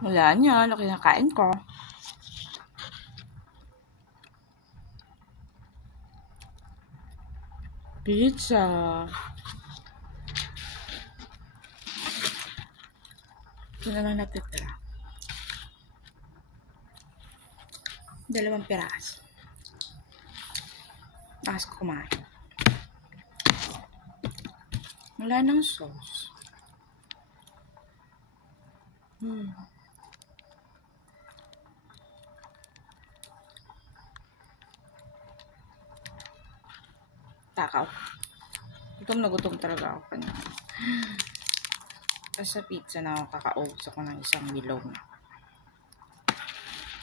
Wala niya, ano kinakain ko. Pizza. Ito na lang natitira. 2 piraso. Takas ko kumain. Wala nang sauce. Takaw. Gutom na gutom talaga ako kanina. Tapos sa pizza na ako kakaubos ako ng isang bilog na.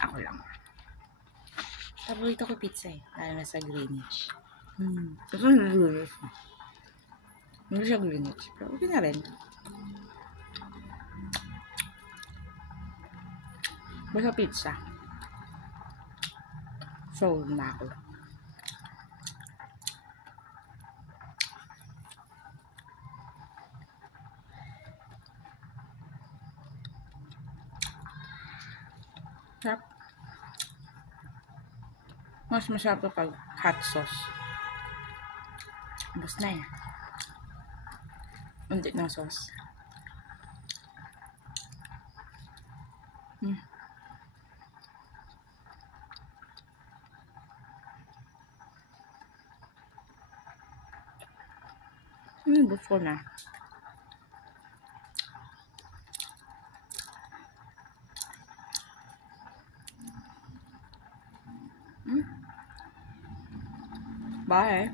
Ako lang. Paborito ko pizza eh. Lalo na sa Greenwich. Kasi na Greenwich. Hindi siya Greenwich. Pero okay na rin. Basta pizza. Sold na ako. Sarap. Mas masarap to pag hot sauce. Basta na yan. Unti ng sauce. Gusto ko na. Bye.